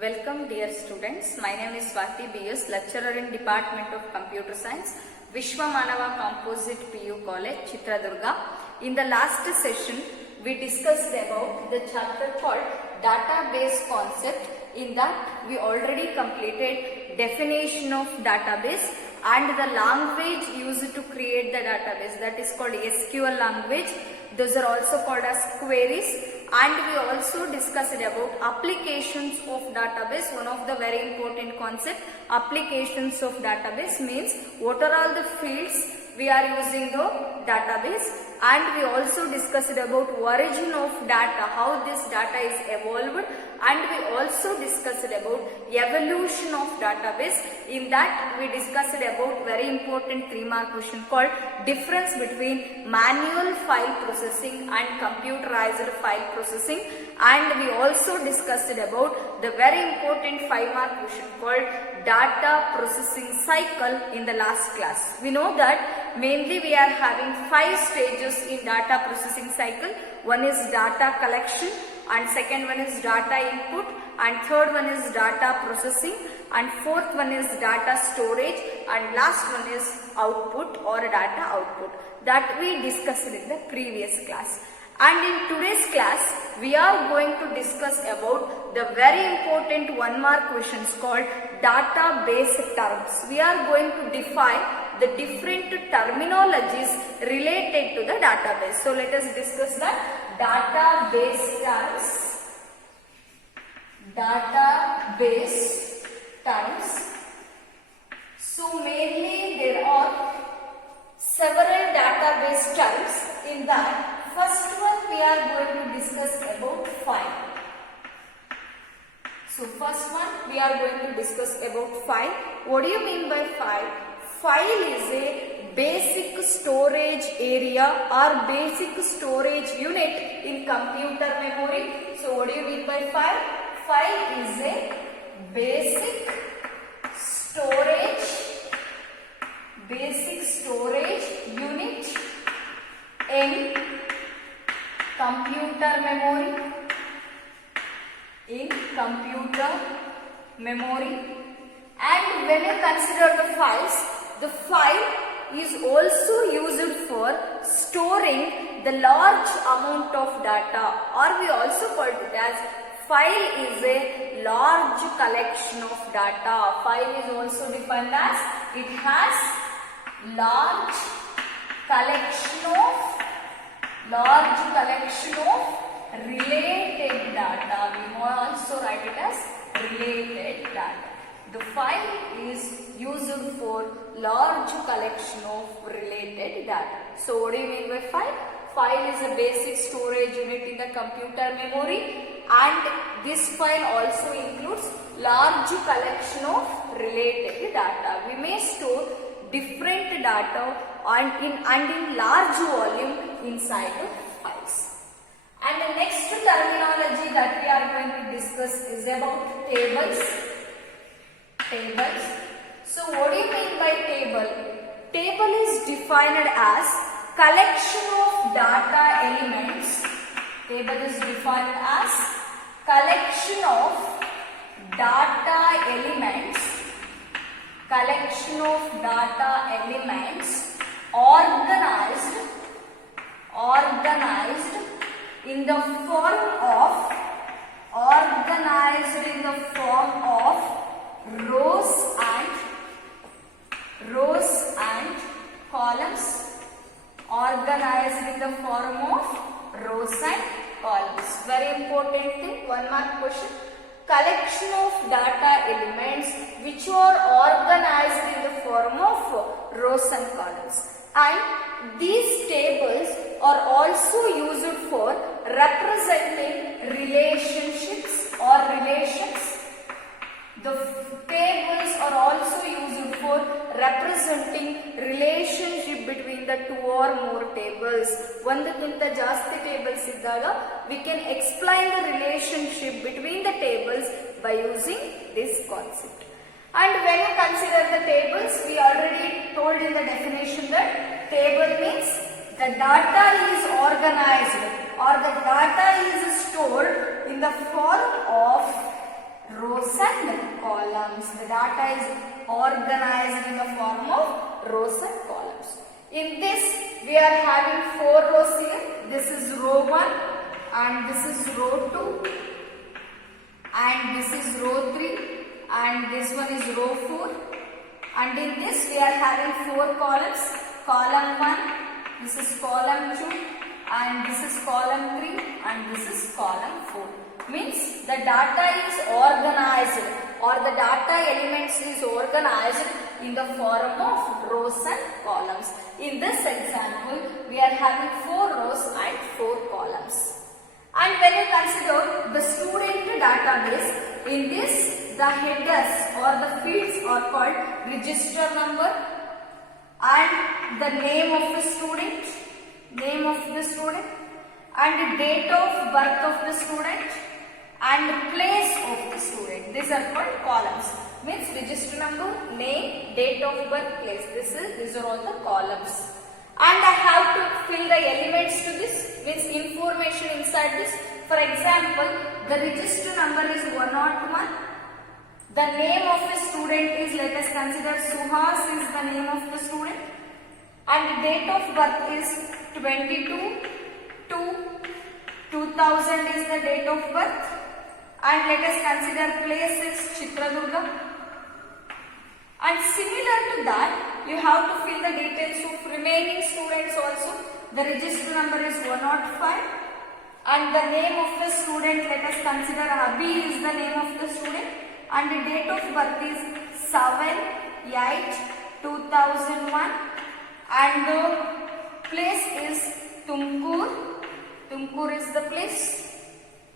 Welcome dear students, my name is Swati BS, lecturer in Department of Computer Science, Vishwamanava Composite PU College, Chitradurga. In the last session, we discussed about the chapter called Database Concept. In that, we already completed definition of database and the language used to create the database, that is called SQL language. Those are also called as queries. And we also discussed about applications of database. One of the very important concept, applications of database means what are all the fields we are using the database, and we also discussed about origin of data, how this data is evolved, and we also discussed about evolution of database. In that we discussed about very important 3-mark question called difference between manual file processing and computerized file processing, and we also discussed about the very important 5-mark question called data processing cycle in the last class. We know that mainly we are having 5 stages in data processing cycle. One is data collection, and second one is data input, and third one is data processing, and fourth one is data storage, and last one is output or data output, that we discussed in the previous class. And in today's class, we are going to discuss about the very important 1-mark questions called database terms. We are going to define the different terminologies related to the database. So let us discuss that. Database terms. Database terms. So mainly there are several database terms. In that, first one we are going to discuss about file. So first one we are going to discuss about file. What do you mean by file? File is a basic storage area or basic storage unit in computer memory. So what do you mean by file? File is a basic storage unit in computer memory. And when you consider the file is also used for storing the large amount of data, or we also call it as file is a large collection of data. File is also defined as it has large collection of related data. We may also write it as related data. The file is used for large collection of related data. So what do you mean by file? File is a basic storage unit in the computer memory, and this file also includes large collection of related data. We may store different data and in large volume inside of files. And the next terminology that we are going to discuss is about tables. So what do you mean by table? Table is defined as collection of data elements. Table is defined as collection of data elements organized in the form of rows and columns. Organized in the form of rows and columns. Very important thing, 1-mark question. Collection of data elements which are organized in the form of rows and columns. And these tables are also used for representing relationships or relations. The tables are also used for representing relationship between the 2 or more tables. ಒಂದಕ್ಕಿಂತ ಜಾಸ್ತಿ tables ಇದ್ದಾಗ we can explain the relationship between the tables by using this concept. And when you consider the tables, we already told in the definition that table means the data is organized or the data is stored in the form of rows rows and columns. The data is organized in the form of rows and columns. In this, we are having 4 rows here. This is row 1 and this is row 2 and this is row 3 and this one is row 4. And in this, we are having 4 columns. Column 1, this is column 2 and this is column 3 and this is column 4. Means the data is organized or the data elements is organized in the form of rows and columns. In this example, we are having 4 rows and 4 columns. And when you consider the student database, in this the headers or the fields are called register number and the name of the student, and date of birth of the student and place of the student. These are called columns. Means register number, name, date of birth, place. These are all the columns. And I have to fill the elements to this, means information inside this. For example, the register number is 101. The name of the student is, let us consider Suhas is the name of the student. And the date of birth is 22/2/2000 is the date of birth. And let us consider place is Chitradurga. And similar to that, you have to fill the details of remaining students also. The register number is 105. And the name of the student, let us consider Abhi is the name of the student. And the date of birth is 7/8/2001. And the place is Tumkur. Tumkur is the place.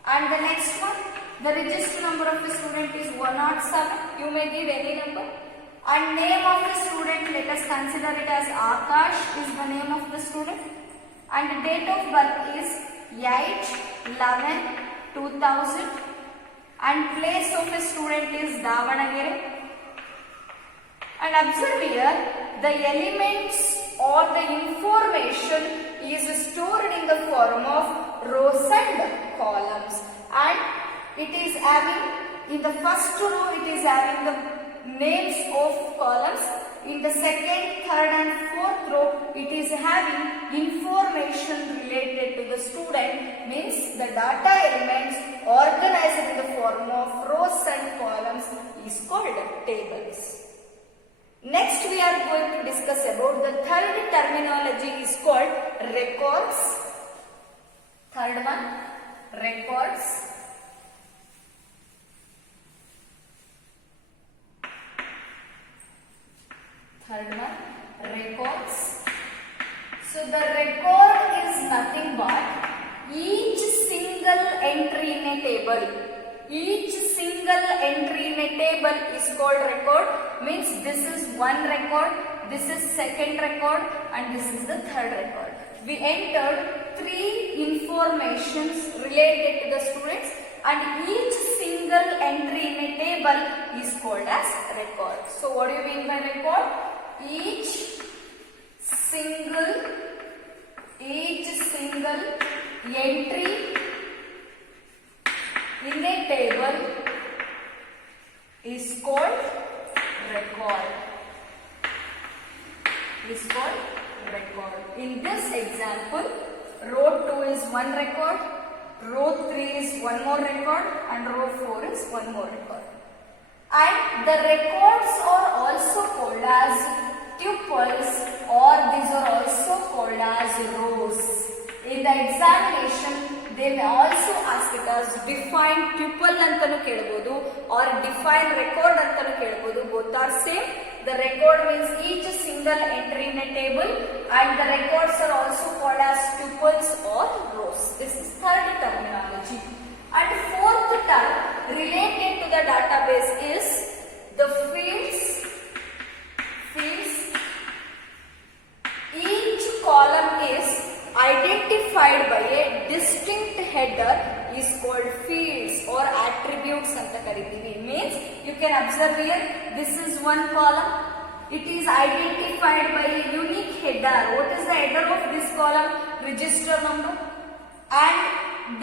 And the next one, the register number of the student is 107. You may give any number. And name of the student, let us consider it as Akash is the name of the student. And the date of birth is 8/11/2000. And place of a student is Davanagere. And observe here, the elements or the information is stored in the form of rows and columns. And it is having, in the first row, it is having the names of columns. In the second, third and fourth row, it is having information related to the student. Means the data elements organized in the form of rows and columns is called tables. Next, we are going to discuss about the third terminology is called records. Third one, records. Third one, records. So the record is nothing but each single entry in a table. Each single entry in a table is called record. Means this is one record, this is second record and this is the third record. We entered 3 informations related to the students and each single entry in a table is called as record. So what do you mean by record? Each single entry in a table is called record. In this example, row 2 is one record, row 3 is one more record and row 4 is one more record. And the records are also called as tuples or these are also called as rows. In the examination, they may also ask it as define tuple antanu kelbodu or define record antanu kelbodu. Both are same. The record means each single entry in a table and the records are also called as tuples or rows. This is third terminology. And fourth term related to the database is the fields. Each column is identified by a distinct header is called fields or attributes anta karitivi. Means you can observe here, this is one column. It is identified by a unique header. What is the header of this column? Register number. And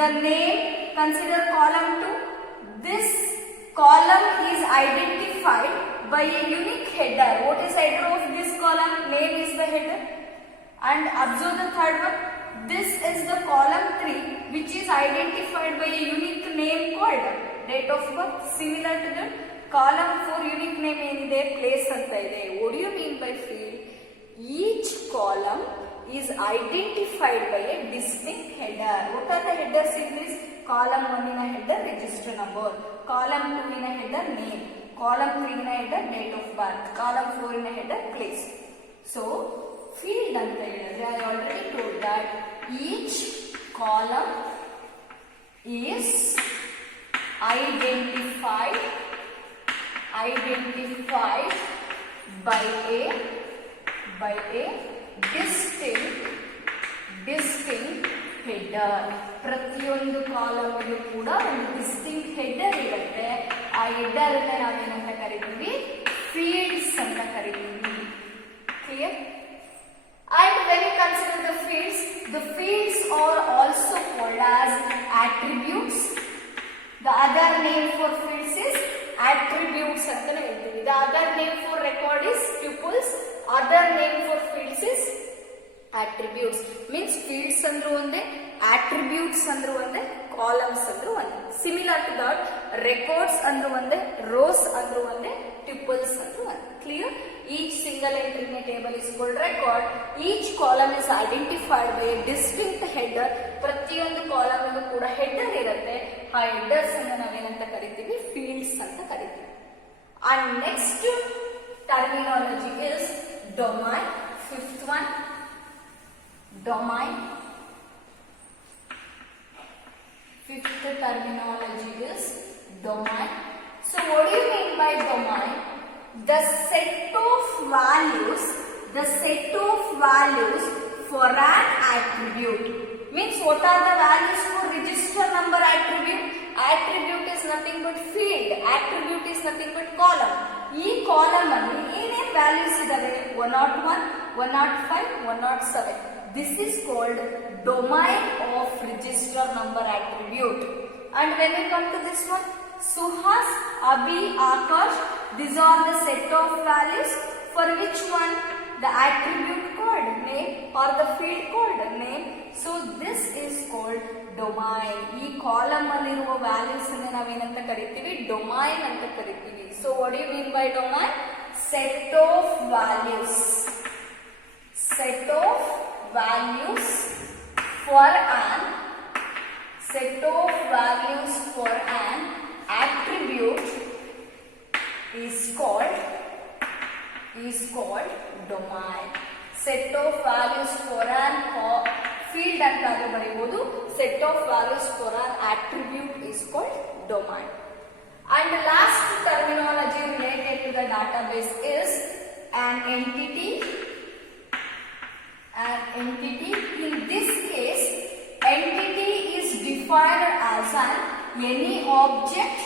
the name, consider column 2. This column is identified by a unique header. What is header of this column? Name is the header. And observe the third one. This is the column 3 which is identified by a unique name called date of birth. Similar to that, column 4 unique name ಏನಿದೆ place ಅಂತ ಇದೆ. What do you mean by field? Each column is identified by a distinct header. What are the headers in this? Column 1 in a header register number, column 2 in a header name, column 3 in a header date of birth, column 4 in a header place. So field anta ಹೇಳಿದ್ರೆ I already told that each column is identified by a distinct header. ಪ್ರತಿಯೊಂದು ಕಾಲಮ್ಗೂ ಕೂಡ ಒಂದು distinct header ಇರುತ್ತೆ. ಆ header ಅನ್ನ ನಾವೇನಂತ ಕರಿತೀವಿ? Fields ಅಂತ ಕರಿತೀವಿ. Clear? And when you consider the fields are also called as attributes. The other name for fields is attributes ಅಂತಾನೆ ಹೇಳ್ತೀವಿ. The other name for record is tuples. Other name for fields is attributes. Means fields ಅಂದ್ರು ಒಂದೇ, attributes ಅಂದ್ರು ಒಂದೇ, columns ಅಂದ್ರು ಒಂದೇ. Similar to that, records ಅಂದ್ರು ಒಂದೇ, rows ಅಂದ್ರು ಒಂದೇ, tuples ಅಂದ್ರು ಒಂದೇ. Clear? Each single entry in a table is called record. Each column is identified by a distinct header. ಪ್ರತಿಯೊಂದು ಕಾಲಮ್ ಕೂಡ ಹೆಡರ್ ಇರುತ್ತೆ. ಆ ಹೆಡರ್ಸ್ ಅನ್ನು ನಾವೇನಂತ ಕರಿತೀವಿ? ಫೀಲ್ಡ್ಸ್ ಅಂತ ಕರಿತೀವಿ. And next terminology is domain. Fifth one, domain. Fifth terminology is domain. So what do you mean by domain? The set of values for an attribute. Means what are the values for register number attribute? Attribute is nothing but field. Attribute is nothing but column. ಈ column ಅಲ್ಲಿ ಏನೇನ್ values ಇದಾವೆ? 101, 105, 107. This is called domain of register number attribute. And when you come to this one, Suhas, Abhi, Akash, these are the set of values for which one? The attribute called name or the field called name. So this is called domain. ಈ column ಅಲ್ಲಿರುವ values ಅನ್ನು ನಾವೇನಂತ ಕರಿತೀವಿ? Domain ಅಂತ ಕರಿತೀವಿ. So what do you mean by domain? Set of values for an attribute is called domain. Set of values for an field ಅಂತಾದ್ರೂ ಬರೆಯಬಹುದು. Set of values for an attribute is called domain. And the last terminology related to the database is an entity. In this case, entity is defined as any object.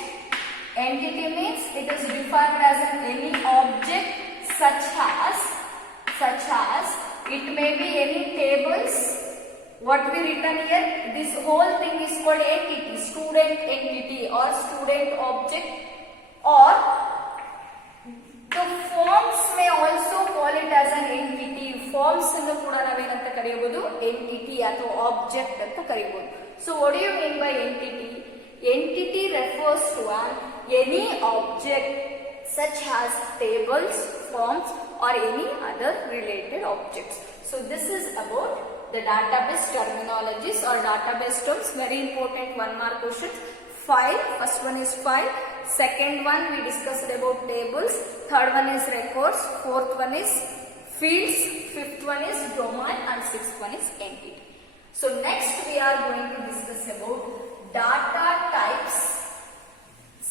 Entity means it is defined as any object such as it may be any tables. What we written here, this whole thing is called entity, student entity or student object, or the forms may also call it as an entity. Forms ಅನ್ನು ಕೂಡ ನಾವೇನಂತ ಕರೆಯಬಹುದು? entity ಅಥವಾ object ಅಂತ ಕರೆಯಬಹುದು. So what do you mean by entity? Entity refers to any object such as tables, forms or any other related objects. So this is about the database terminologies or database terms. Very important 1 mark questions. File, first one is file, second one we discussed about tables, third one is records, fourth one is fields, fifth one is domain and sixth one is entity. So next we are going to discuss about data types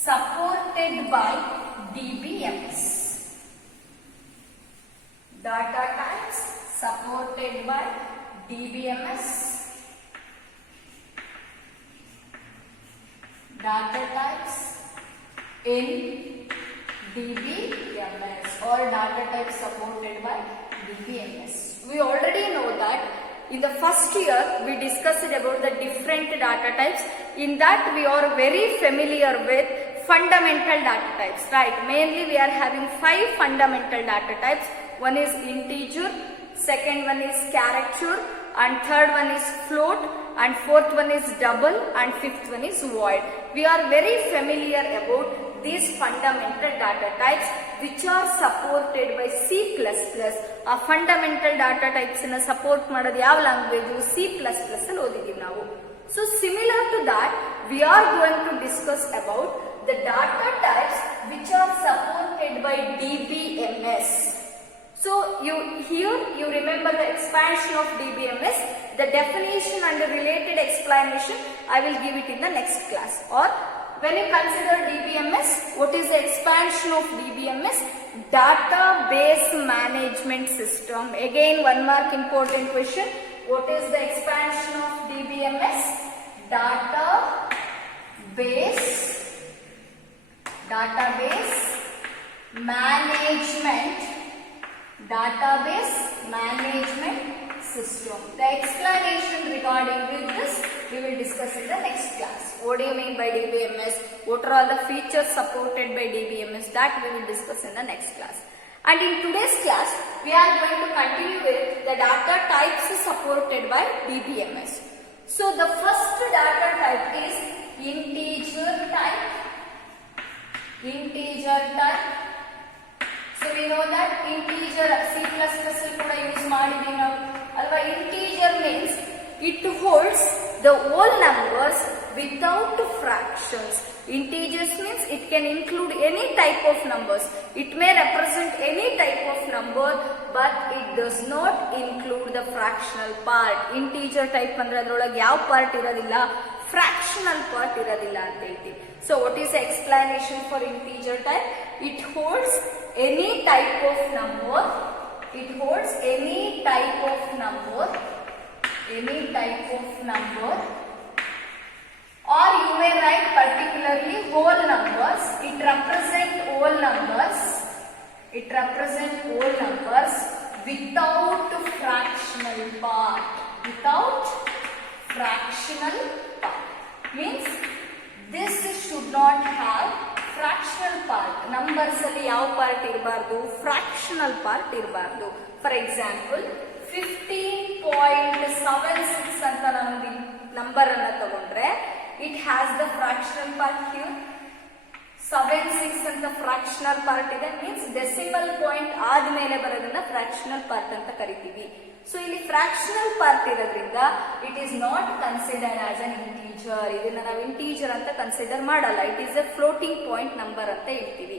supported by DBMS. Data types supported by DBMS. Data types in DBMS or data types supported by DBMS. We already know that in the first year we discussed about the different data types. In that we are very familiar with fundamental data types, right? Mainly we are having 5 fundamental data types. One is integer, second one is character, and third one is float, and fourth one is double, and fifth one is void. We are very familiar about these fundamental data types which are supported by C++. ಆ fundamental data types ನ support ಮಾಡೋದು ಯಾವ language? C++ ಅಲ್ಲಿ ಓದಿದೀವಿ ನಾವು. So similar to that, we are going to discuss about the data types which are supported by DBMS. So you remember the expansion of DBMS, the definition and the related explanation I will give it in the next class. Or when you consider DBMS, what is the expansion of DBMS? Database management system. Again, one mark important question. What is the expansion of DBMS? Database management system. The explanation regarding with this we will discuss in the next class. What do you mean by DBMS? What are all the features supported by DBMS? That we will discuss in the next class. And in today's class, we are going to continue with the data types supported by DBMS. So the first data type is integer type. So we know that integer C++ kuda use ಮಾಡಿದೀವಿ ನಾವು ಅಲ್ವಾ. Integer means it holds the whole numbers without fractions. Integers means it can include any type of numbers. It may represent any type of number, but it does not include the fractional part. Integer type ಅಂದ್ರೆ ಅದರೊಳಗೆ ಯಾವ part ಇರೋದಿಲ್ಲ, fractional part ಇರೋದಿಲ್ಲ ಅಂತ ಹೇಳ್ತೀವಿ. So what is the explanation for integer type? It holds any type of number. Or you may write particularly whole numbers. It represents whole numbers without fractional part. Means this should not have fractional part. Numbers ಅಲ್ಲಿ ಯಾವ part ಇರಬಾರದು, fractional part ಇರಬಾರದು. For example, 15.76 ಅಂತ ನಮಗೆ number ಅನ್ನ ತಗೊಂಡ್ರೆ it has the fractional part here. 76 ಅಂತ fractional part ಇದೆ, means decimal point ಆದ್ಮೇಲೆ ಬರೋದನ್ನ fractional part ಅಂತ ಕರಿತೀವಿ. So ಇಲ್ಲಿ fractional part ಇರೋದ್ರಿಂದ it is not considered as an integer. ಇದನ್ನ ನಾವು integer ಅಂತ ಕನ್ಸಿಡರ್ ಮಾಡಲ್ಲ. It is a floating point number ಅಂತ ಹೇಳ್ತೀವಿ.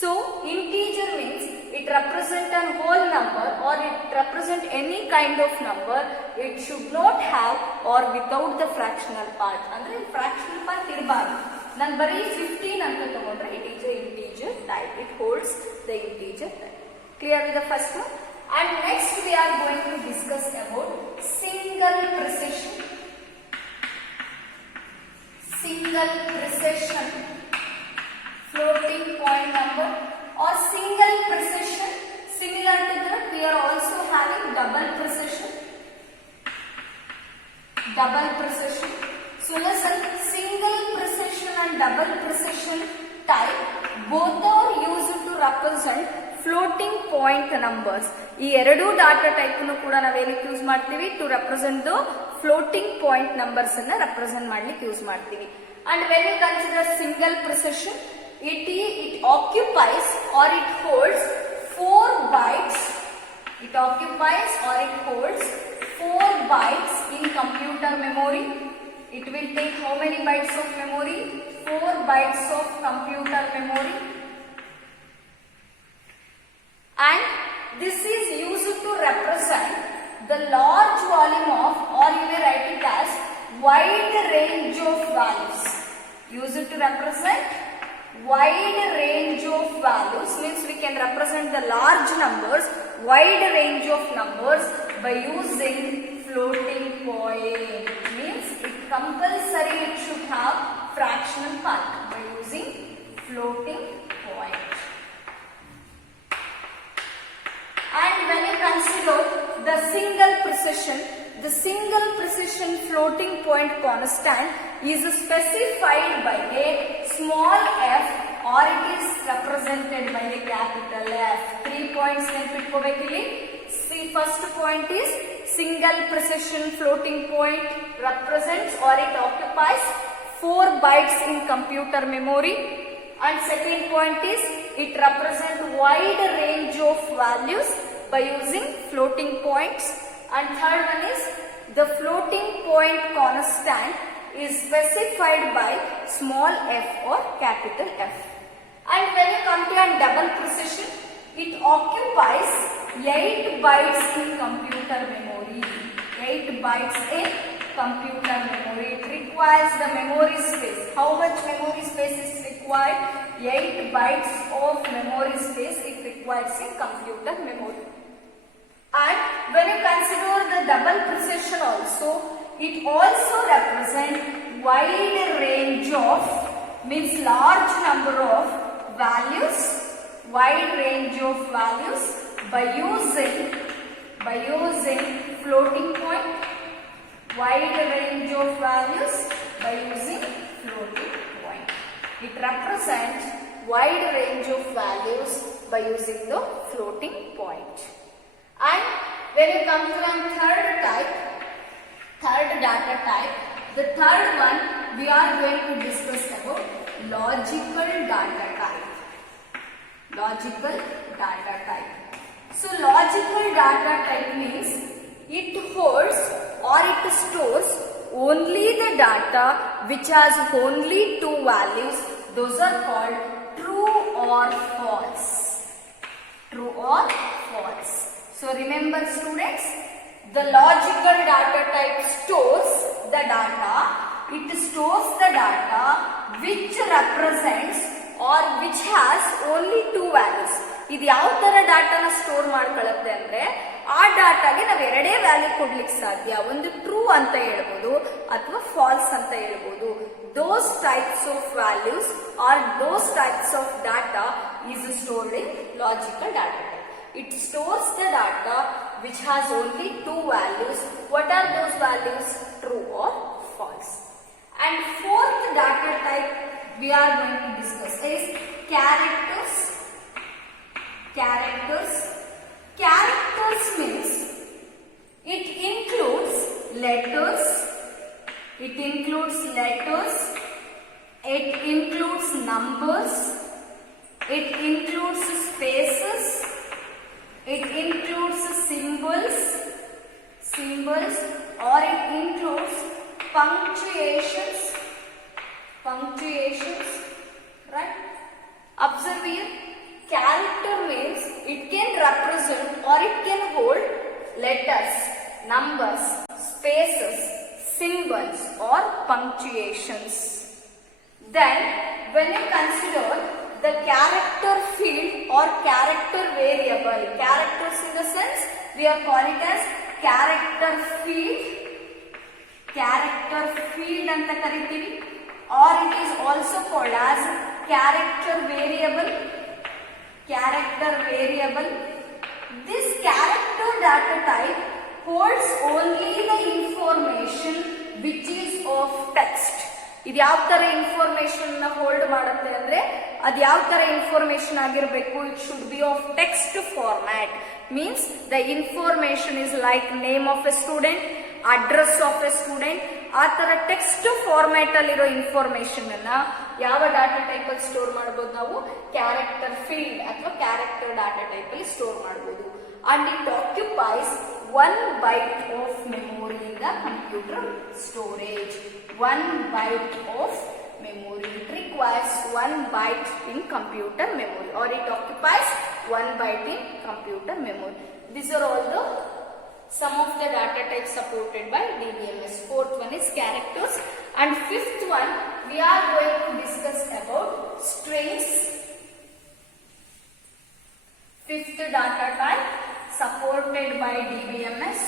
So integer means it represents a whole number or it represents any kind of number. It should not have or without the fractional part. ಅಂದ್ರೆ fractional part ಇರಬಾರದು. ನಾನು ಬರೀ 15 ಅಂತ ತಗೊಂಡ್ರೆ it is a integer type. It holds the integer type. Clear with the first one? And next we are going to discuss about single precision floating point number or single precision. Similar to that, we are also having double precision. So listen, single precision and double precision type both are used to represent floating point numbers. ಈ ಎರಡು data type ಕೂಡ ನಾವೇನಕ್ಕೆ use ಮಾಡ್ತೀವಿ? To represent the floating point numbers ಅನ್ನ represent ಮಾಡ್ಲಿಕ್ಕೆ use ಮಾಡ್ತೀವಿ. And when you consider single precision, it occupies or it holds 4 bytes. It occupies or it holds 4 bytes in computer memory. It will take how many bytes of memory? 4 bytes of computer memory. And this is used to represent the large volume of, or you may write it as wide range of values. Used to represent wide range of values, means we can represent the large numbers, wide range of numbers by using floating point. Means it compulsory it should have fractional part by using floating point. And when you consider the single precision floating point constant is specified by a small f or it is represented by a capital F. 3 points ನೆನಪಿಟ್ಕೋಬೇಕಿಲ್ಲಿ. See, first point is single precision floating point represents or it occupies 4 bytes in computer memory, and second point is it represents wide range of values by using floating points, and third one is the floating point constant is specified by small f or capital F. And when you come to a double precision, it occupies 8 bytes in computer memory. 8 bytes in computer memory. It requires the memory space. How much memory space is required? 8 bytes of memory space it requires in computer memory. And when you consider the double precision also, it also represents wide range of, means large number of values, wide range of values by using floating point, wide range of values by using floating point. It represents wide range of values by using the floating point. And when you come to a third data type, the third one we are going to discuss about logical data type. Logical data type. So logical data type means it holds or it stores only the data which has only 2 values. Those are called true or false. True or false. So remember students, the logical data type stores the data. It stores the data which represents or which has only 2 values. ಇದು ಯಾವ ತರ ಡಾಟಾನ store ಮಾಡ್ಕೊಳ್ಳುತ್ತೆ ಅಂದ್ರೆ ಆ ಡಾಟಾಗೆ ನಾವು ಎರಡೇ value ಕೊಡ್ಲಿಕ್ಕೆ ಸಾಧ್ಯ. ಒಂದು ಟ್ರೂ ಅಂತ ಹೇಳ್ಬೋದು ಅಥವಾ ಫಾಲ್ಸ್ ಅಂತ ಹೇಳ್ಬೋದು. Those types of values or those types of data is stored in logical data type. It stores the data which has only 2 values. What are those values? True or false. And fourth data type we are going to discuss is characters. Characters means it includes letters, it includes numbers, it includes spaces, it includes symbols or it includes punctuations, right? Observe here, character means it can represent or it can hold letters, numbers, spaces, symbols or punctuations. Then when you consider the character field or character variable, characters in the sense we are calling it as character field anta kariತೀವಿ, or it is also called as character variable. This character data type holds only the information which is of text. ಇದು ಯಾವ ತರ information ನ hold ಮಾಡುತ್ತೆ ಅಂದ್ರೆ ಅದು ಯಾವ ತರ information ಆಗಿರಬೇಕು? It should be of text format. Means the information is like name of A student, address of A student. ಆ ತರ ಟೆಕ್ಸ್ಟ್ ಫಾರ್ಮ್ಯಾಟ್ ಅಲ್ಲಿರೋ ಇನ್ಫಾರ್ಮೇಶನ್ ಅನ್ನ ಯಾವ ಡಾಟಾ ಟೈಪ್ ಅಲ್ಲಿ ಸ್ಟೋರ್ ಮಾಡಬಹುದು? ನಾವು ಕ್ಯಾರೆಕ್ಟರ್ ಫೀಲ್ಡ್ ಅಥವಾ ಕ್ಯಾರೆಕ್ಟರ್ ಡಾಟಾ ಟೈಪ್ ಅಲ್ಲಿ ಸ್ಟೋರ್ ಮಾಡಬಹುದು. And it occupies 1 byte of memory in the computer storage. 1 byte of memory. It requires 1 byte in computer memory, or it occupies 1 byte in computer memory. These are all the some of the data types supported by DBMS. Fourth one is characters, and fifth one we are going to discuss about strings. Fifth data type supported by DBMS.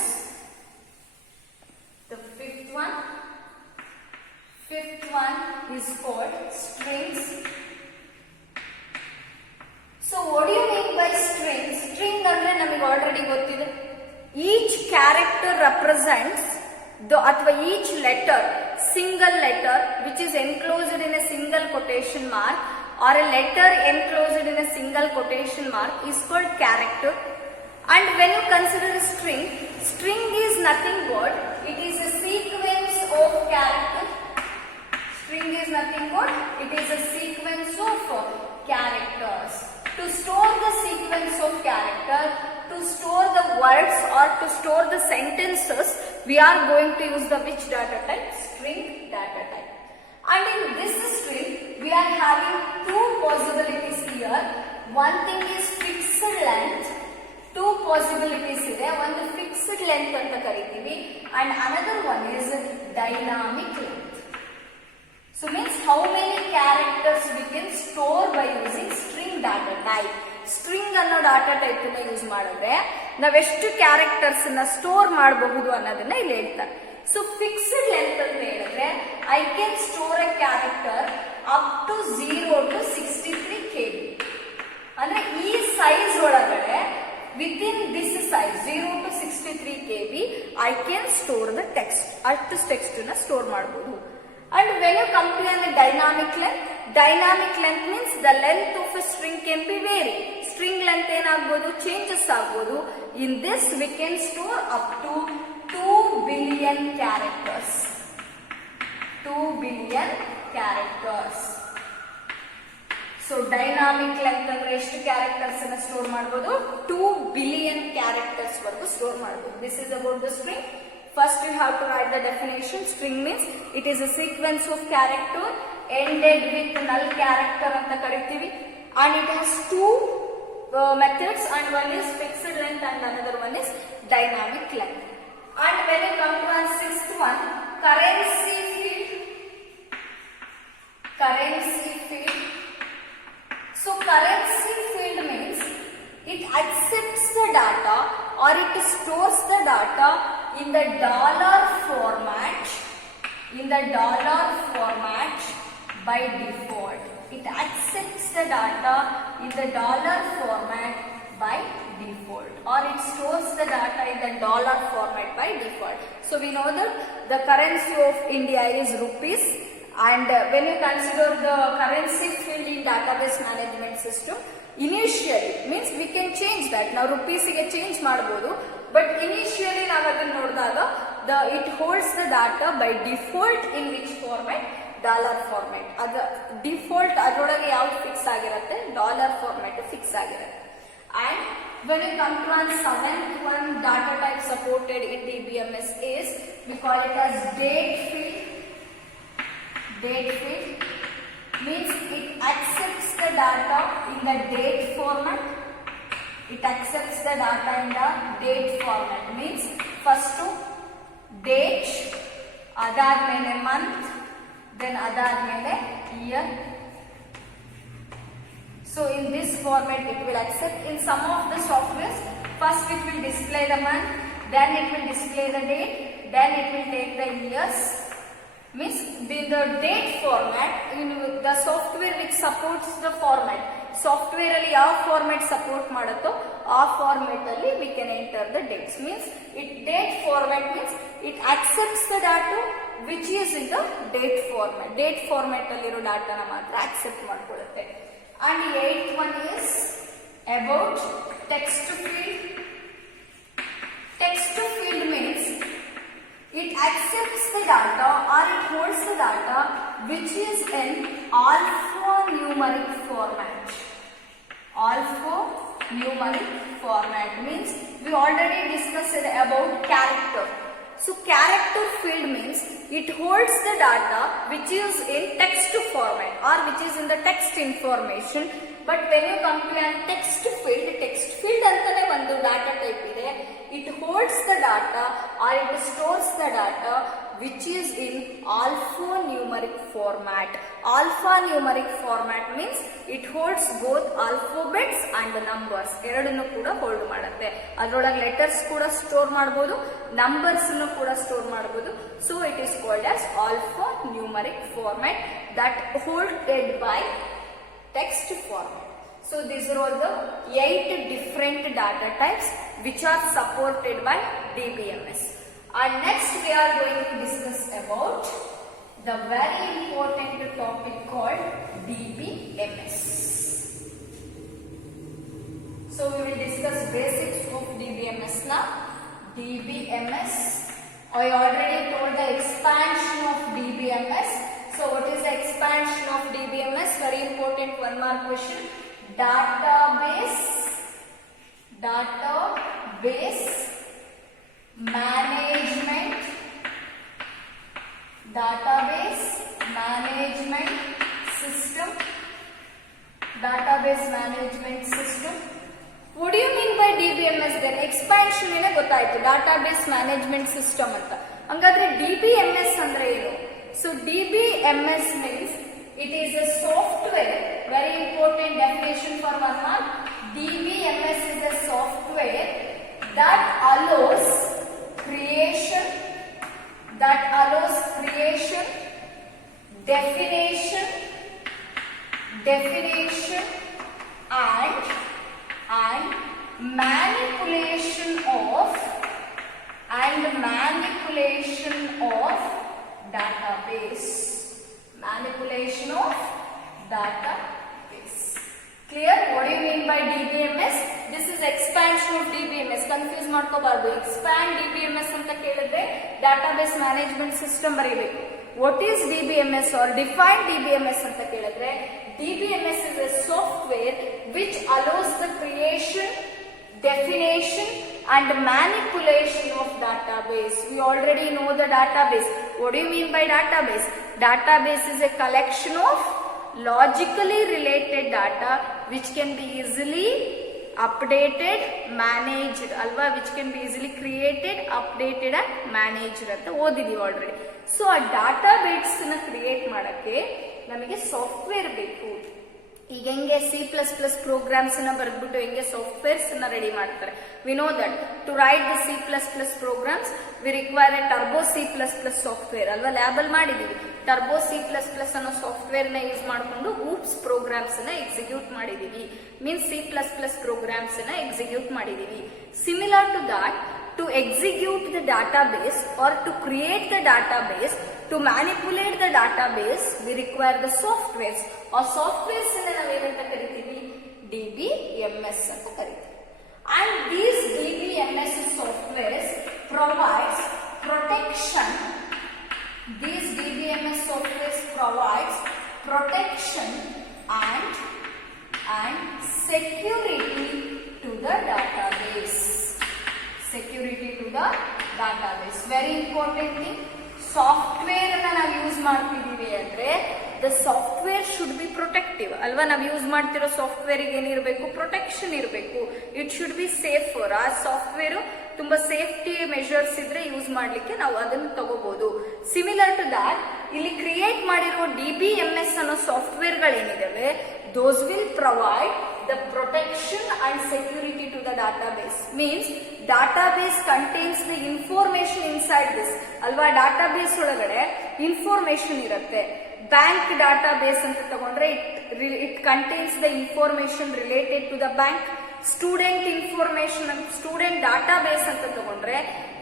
The fifth one is called strings. So what do you mean by strings? String andre namage already gottide. Each character represents the athwa each letter single letter which is enclosed in a single quotation mark or a letter enclosed in a single quotation mark is called character. And when you consider a string, string is nothing but it is a sequence of characters. String is nothing but it is a sequence of characters. To store the sequence of character, to store the words or to store the sentences, we are going to use the which data type? String data type. And in this string, we are having two possibilities here. One thing is fixed length. Two possibilities ಇದೆ. ಒಂದು fixed length ಅಂತ ಕರಿತೀವಿ and another one is dynamic length. So means how many characters we can store by using string data type. String ಅನ್ನೋ data type ಅನ್ನ use ಮಾಡಿದ್ರೆ ನಾವೆಷ್ಟು characters ಅನ್ನ store ಮಾಡಬಹುದು ಅನ್ನೋದನ್ನ ಇಲ್ಲಿ ಹೇಳ್ತಾರೆ. ಸೊ ಫಿಕ್ಸ್ಡ್ ಲೆಂತ್ ಅಂತ ಹೇಳಿದ್ರೆ I can store a character up to 0 to 63 KB. ಅಂದ್ರೆ ಈ ಸೈಜ್ ಒಳಗಡೆ within this size 0 to 63 KB I can store the text. ಅಷ್ಟು ಟೆಕ್ಸ್ಟ್ ನ ಸ್ಟೋರ್ ಮಾಡಬಹುದು. And when you compare the dynamic length means the length of a string can be varied. String length ಏನಾಗಬಹುದು, changes ಆಗಬಹುದು. In this we can store up to 2 billion characters. 2 billion characters. So dynamic length ಅಂದ್ರೆ ಎಷ್ಟು characters ಅನ್ನು store ಮಾಡಬಹುದು? 2 billion characters ವರೆಗೂ store ಮಾಡಬಹುದು. This is about the string. First you have to write the definition. String means it is a sequence of character ended with null character ಅಂತ ಕರಿತೀವಿ. And it has two methods, and one is fixed length and another one is dynamic length. And when you come to our sixth one, currency field. Currency field. So currency field means it accepts the data or it stores the data in the dollar format. In the dollar format by default. It accepts the data in the dollar format by default, or it stores the data in the dollar format by default. So we know that the currency of India is rupees, and when you consider the currency field in database management system, initially means we can change that. Now rupees ಗೆ change ಮಾಡಬಹುದು, but initially ನಾವು ಅದನ್ನು ನೋಡಿದಾಗ it holds the data by default in which format? Dollar format. ಅದು default ಅದರೊಳಗೆ ಯಾವುದು fix ಆಗಿರುತ್ತೆ? Dollar format fix ಆಗಿರುತ್ತೆ. And when you come to one seventh one data type supported in DBMS is, we call it as date field. Date field means it accepts the data in the date format. It accepts the data in the date format. Means first to date, ಅದಾದ್ಮೇಲೆ month, then ಅದಾದ್ಮೇಲೆ year. So in this format it will accept. In some of the softwares, first it will display the month, then it will display the date, then it will take the years. Means in the date format, in the software which supports the format, software ಅಲ್ಲಿ ಯಾವ format support ಮಾಡುತ್ತೋ ಆ format ಅಲ್ಲಿ we can enter the dates. Means it date format means it accepts the data which is in the date format. Date format ಅಲ್ಲಿರೋ ಡಾಟಾನ ಮಾತ್ರ accept ಮಾಡ್ಕೊಳ್ಳುತ್ತೆ. And the eighth one is about text field. Text field means it accepts the data or it holds the data which is in alphanumeric format. Alphanumeric format means we already discussed about character. So character field means it holds the data which is in text format or which is in the text information. But when you come to a text field ಅಂತಾನೆ ಒಂದು data type ಇದೆ. It holds the data or it stores the data which is in alphanumeric format. Alphanumeric format means it holds both alphabets and numbers. ಎರಡನ್ನು ಕೂಡ hold ಮಾಡುತ್ತೆ. ಅದರೊಳಗೆ letters ಕೂಡ store ಮಾಡಬಹುದು, numbers ಅನ್ನು ಕೂಡ ಸ್ಟೋರ್ ಮಾಡಬಹುದು. So it is called as alphanumeric format that holded by text format. So these are all the 8 different data types which are supported by DBMS. And next we are going to discuss about the very important topic called DBMS. So we will discuss basics of DBMS now. DBMS, I already told the expansion of DBMS. So what is the expansion of DBMS? Very important one mark question. Database management system. Database management system. What do you mean by DBMS then? Expansion ಏನೇ ಗೊತ್ತಾಯ್ತು, database management system ಅಂತ. ಹಂಗಾದ್ರೆ DBMS ಅಂದ್ರೆ ಏನು? So DBMS means it is a software. Very important definition for one mark. DBMS is a software that allows creation, definition and manipulation of database. Clear? What do you mean by DBMS? This is expansion of DBMS. Confuse ಮಾಡ್ಕೋಬಾರ್ದು. Expand DBMS ಅಂತ ಕೇಳಿದ್ರೆ database management system ಬರೀಬೇಕು. What is DBMS or define DBMS ಅಂತ ಕೇಳಿದ್ರೆ DBMS is a software which allows the creation, definition and manipulation of database. We already know the database. What do you mean by database? Database is a collection of logically related data which can be easily updated, managed, alva, which can be easily created, updated and managed ಅಂತ ಓದಿದೀವಿ already. So ಆ database ನ create ಮಾಡಕ್ಕೆ ನಮಗೆ software ಬೇಕು. ಈಗ ಹೆಂಗೆ C++ programs ನ ಬರೆದ್ಬಿಟ್ಟು ಹೆಂಗೆ ಸಾಫ್ಟ್ವೇರ್ಸ್ ನ ರೆಡಿ ಮಾಡ್ತಾರೆ. We know that to write the C++ programs we require a turbo C++ software ಅಲ್ವಾ, ಲ್ಯಾಬ್ ಅಲ್ಲಿ ಮಾಡಿದೀವಿ. ಟರ್ಬೋ C++ ಅನ್ನೋ ಸಾಫ್ಟ್ವೇರ್ ನ ಯೂಸ್ ಮಾಡಿಕೊಂಡು oops ಪ್ರೋಗ್ರಾಮ್ಸ್ ನ ಎಕ್ಸಿಕ್ಯೂಟ್ ಮಾಡಿದೀವಿ. ಮೀನ್ಸ್ C++ ಪ್ರೋಗ್ರಾಮ್ಸ್ ನ ಎಕ್ಸಿಕ್ಯೂಟ್ ಮಾಡಿದೀವಿ. Similar to that, to execute the database or to create the database, to manipulate the database, we require the softwares. Or softwares ನ ನಾವೇನಂತ ಕರಿತೀವಿ? DBMS ಅಂತ ಕರಿತೀವಿ. And these DBMS softwares provides protection. These DBMS softwares provides protection and security to the database. Very important thing. Software ಅನ್ನ ನಾವು use ಮಾಡ್ತಿದೀವಿ ಅಂದ್ರೆ the software should be protective ಅಲ್ವಾ. ನಾವು ಯೂಸ್ ಮಾಡ್ತಿರೋ ಸಾಫ್ಟ್ವೇರ್ ಗೆ ಏನಿರಬೇಕು? ಪ್ರೊಟೆಕ್ಷನ್ ಇರಬೇಕು. It should be safer. ಆ ಸಾಫ್ಟ್ವೇರ್ ತುಂಬಾ ಸೇಫ್ಟಿ ಮೆಷರ್ಸ್ ಇದ್ರೆ ಯೂಸ್ ಮಾಡ್ಲಿಕ್ಕೆ ನಾವು ಅದನ್ನು ತಗೋಬಹುದು. ಸಿಮಿಲರ್ ಟು ದಾಟ್, ಇಲ್ಲಿ ಕ್ರಿಯೇಟ್ ಮಾಡಿರೋ DBMS ಅನ್ನೋ software ಗಳೇನಿದಾವೆ, those will provide the protection and security to the database. Means database contains the information inside this ಅಲ್ವಾ. database ಒಳಗಡೆ ಇನ್ಫಾರ್ಮೇಶನ್ ಇರುತ್ತೆ. ಬ್ಯಾಂಕ್ ಡಾಟಾಬೇಸ್ ಅಂತ ತಗೊಂಡ್ರೆ it contains the information related to the bank. Student information, student database ಅಂತ ತಗೊಂಡ್ರೆ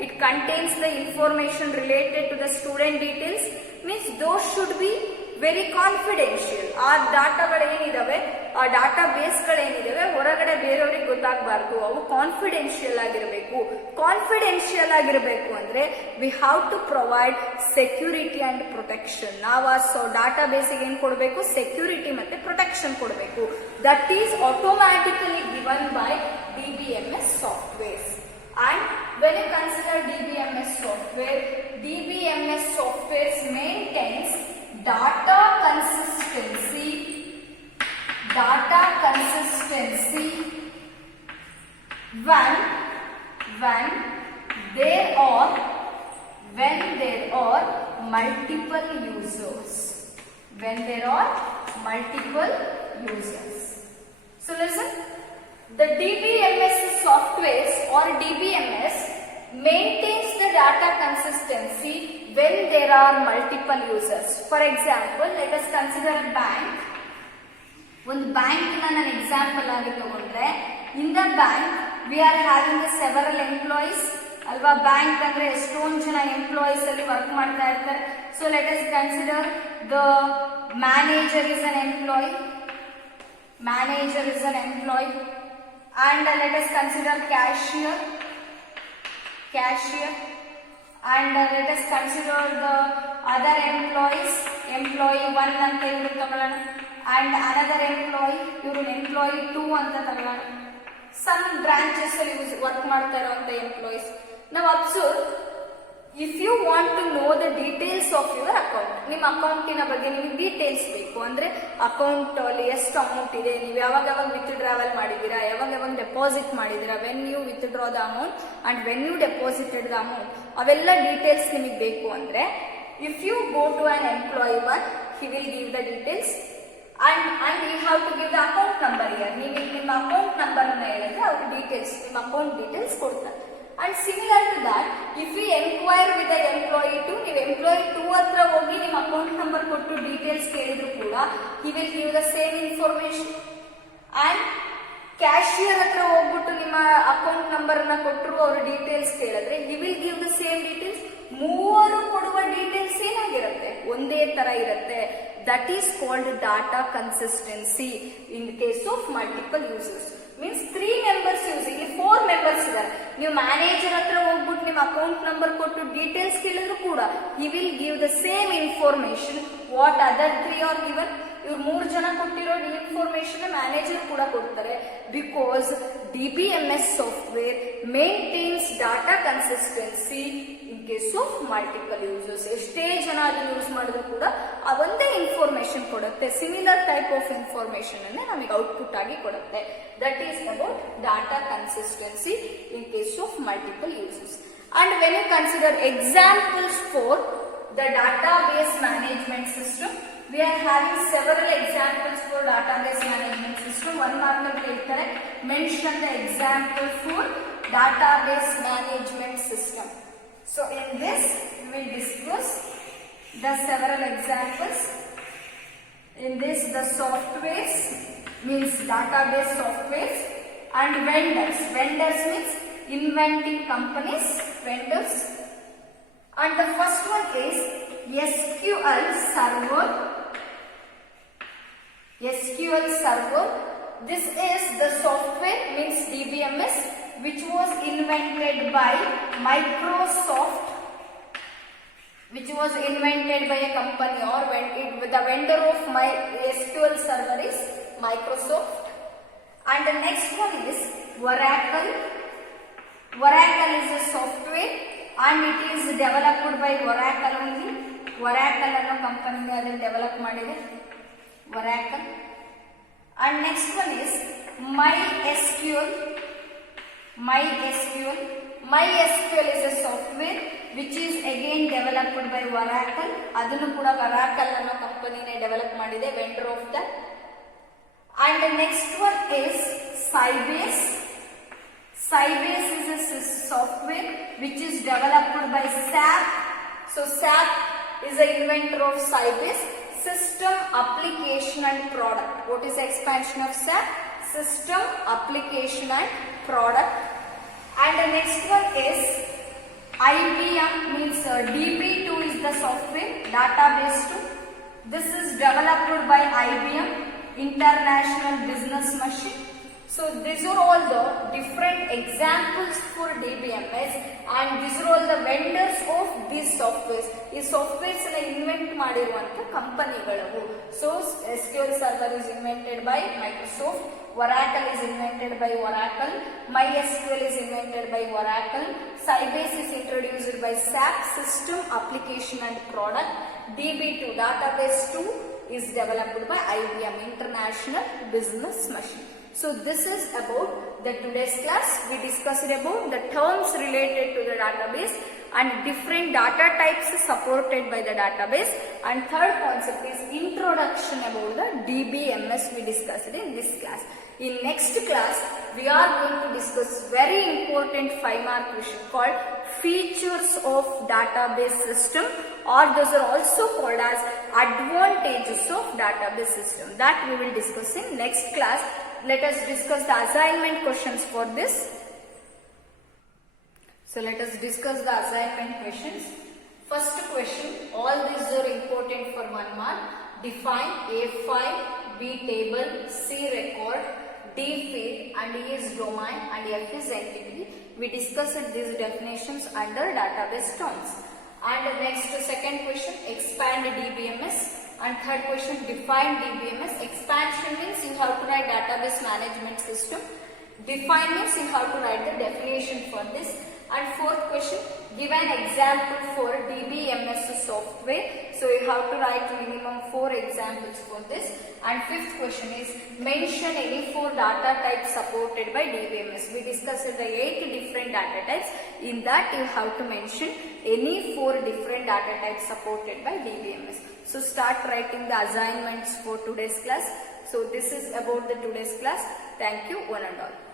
it contains the information related to the student details. Means those should be very confidential. ಆ ಡಾಟಾಗಳೇನಿದಾವೆ, ಆ data ಬೇಸ್ಗಳೇನಿದಾವೆ ಹೊರಗಡೆ ಬೇರೆಯವ್ರಿಗೆ ಗೊತ್ತಾಗಬಾರ್ದು. ಅವು ಕಾನ್ಫಿಡೆನ್ಷಿಯಲ್ ಆಗಿರಬೇಕು. ಕಾನ್ಫಿಡೆನ್ಷಿಯಲ್ ಆಗಿರಬೇಕು ಅಂದ್ರೆ we have to provide security and protection. ನಾವು ಆ ಡಾಟಾ ಬೇಸಿಗೆ ಏನ್ ಕೊಡಬೇಕು? ಸೆಕ್ಯೂರಿಟಿ ಮತ್ತೆ ಪ್ರೊಟೆಕ್ಷನ್ ಕೊಡಬೇಕು. That is automatically given by DBMS softwares. And when you consider DBMS software maintains data consistency when there are multiple users. So listen, the DBMS softwares or DBMS maintains the data consistency when there are multiple users. For example, let us consider a bank. ಒಂದು bank ನಾನು example ಆಗಿ ತಗೊಂಡ್ರೆ, in the bank we are having several employees ಅಲ್ವಾ. Bank ಅಂದ್ರೆ ಎಷ್ಟೊಂದು ಜನ employees ಅಲ್ಲಿ work ಮಾಡ್ತಾ ಇರ್ತಾರೆ. So let us consider the manager is an employee. Manager is an employee. And let us consider cashier. Cashier. And let us consider the other employees. Employee 1 anta ivaru tagalana. And another employee, ivaru employee 2 anta tagalana. Some branches use work ಮಾಡ್ತಾ ಇರುವಂತ employees. Now observe, if you want to know the details of your account, ನಿಮ್ಮ ಅಕೌಂಟಿನ ಬಗ್ಗೆ ನಿಮಗೆ details ಬೇಕು ಅಂದ್ರೆ account ಅಲ್ಲಿ ಎಷ್ಟು ಅಮೌಂಟ್ ಇದೆ, ನೀವು ಯಾವಾಗ ವಿತ್ಡ್ರಾವಲ್ ಮಾಡಿದೀರಾ, ಯಾವಾಗ ಡೆಪಾಸಿಟ್ ಮಾಡಿದೀರಾ, when you withdraw the amount and when you deposited the amount, ಅವೆಲ್ಲ ಡೀಟೇಲ್ಸ್ ನಿಮಗೆ ಬೇಕು ಅಂದ್ರೆ if you go to an employee one, he will give the details and you have to give the account number here. ನಿಮ್ಮ account number ಅನ್ನ ಹೇಳಿದ್ರೆ ಅವ್ರ details, ನಿಮ್ಮ account details ಕೊಡ್ತಾರೆ. And similar to that, if we enquire with the employee 2, ನೀವು employee 2 ಹತ್ರ ಹೋಗಿ ನಿಮ್ಮ ಅಕೌಂಟ್ ನಂಬರ್ ಕೊಟ್ಟು ಡೀಟೇಲ್ಸ್ ಕೇಳಿದ್ರು ಕೂಡ he will give the same information. And cashier ಹತ್ರ ಹೋಗ್ಬಿಟ್ಟು ನಿಮ್ಮ ಅಕೌಂಟ್ ನಂಬರ್ ನ ಕೊಟ್ಟರು ಅವ್ರ ಡೀಟೇಲ್ಸ್ ಕೇಳಿದ್ರೆ he will give the same details. ಮೂವರು ಕೊಡುವ ಡೀಟೇಲ್ಸ್ ಏನಾಗಿರುತ್ತೆ, ಒಂದೇ ತರ ಇರುತ್ತೆ. That is called data consistency in the case of multiple users. Means 3 members use, ಇಲ್ಲಿ 4 members ಇದ್ದಾರೆ. ನೀವು ಮ್ಯಾನೇಜರ್ ಹತ್ರ ಹೋಗ್ಬಿಟ್ಟು ನಿಮ್ಮ ಅಕೌಂಟ್ ನಂಬರ್ ಕೊಟ್ಟು ಡೀಟೇಲ್ಸ್ ಕೇಳಿದ್ರು ಕೂಡ he will give the same information what other 3 are given. ಇವ್ರು 3 ಜನ ಕೊಟ್ಟಿರೋ ಇನ್ಫಾರ್ಮೇಶನ್ ಮ್ಯಾನೇಜರ್ ಕೂಡ ಕೊಡ್ತಾರೆ. Because DBMS software maintains data consistency in case of multiple users. ಎಷ್ಟೇ ಜನ ಅದು ಯೂಸ್ ಮಾಡಿದ್ರು ಕೂಡ ಆ ಒಂದೇ ಇನ್ಫಾರ್ಮೇಶನ್ ಕೊಡುತ್ತೆ, ಸಿಮಿಲರ್ ಟೈಪ್ ಆಫ್ ಇನ್ಫಾರ್ಮೇಶನ್ ಅನ್ನ ನಮಗೆ ಔಟ್ಪುಟ್ ಆಗಿ ಕೊಡುತ್ತೆ. That is about data consistency in case of multiple users. And when you consider examples for the database management system, we are having several examples for database management system. One mark ಅಲ್ಲಿ ಹೇಳ್ತಾರೆ, mention the example for database management system. So in this we will discuss the several examples. In this the softwares means database softwares and vendors. Vendors means inventing companies, vendors. And the first one is SQL Server. SQL Server. This is the software means DBMS which was invented by Microsoft, which was invented by a company or the vendor of my SQL Server is Microsoft. And the next one is Oracle. Oracle is a software and it is developed by Oracle only. Oracle ಅನ್ನೋ company ಅದನ್ನು develop ಮಾಡಿದೆ, Oracle. And next one is MySQL. MySQL. MySQL is a software which is again developed by Oracle. ಅದನ್ನು ಕೂಡ Oracle ಅನ್ನೋ ಕಂಪನಿನೇ develop ಮಾಡಿದೆ, vendor of that. And the next one is Sybase. Sybase is a software which is developed by SAP. So SAP is the inventor of Sybase. System, application and product. What is the expansion of SAP? System, application and product. And the next one is IBM means DB2 is the software, database 2. This is developed by IBM, International Business Machine. So these are all the different examples for DBMS and these are all the vendors of these softwares. ಈ softwares ನ invent ಮಾಡಿರುವಂತ ಕಂಪನಿಗಳು. So SQL Server is invented by Microsoft, Oracle is invented by Oracle, MySQL is invented by Oracle, Sybase is introduced by SAP, System, Application and Product, DB2 database 2 is developed by IBM, International Business Machine. So this is about the today's class. We discussed about the terms related to the database and different data types supported by the database. And third concept is introduction about the DBMS we discussed in this class. In next class, we are going to discuss very important 5-mark question called features of database system, or those are also called as advantages of database system. That we will discuss in next class. Let us discuss the assignment questions for this. So let us discuss the assignment questions. First question, all these are important for 1 mark. Define A file, B table, C record, D field, and E is domain, and F is entity. We discussed these definitions under database terms. And next, second question, expand DBMS. And third question, define DBMS. Expansion means you have to write database management system. Define means you have to write the definition for this. And fourth question, give an example for DBMS software. So you have to write minimum 4 examples for this. And fifth question is mention any 4 data types supported by DBMS. We discussed the 8 different data types. In that you have to mention any 4 different data types supported by DBMS. So start writing the assignments for today's class. So this is about the today's class. Thank you one and all.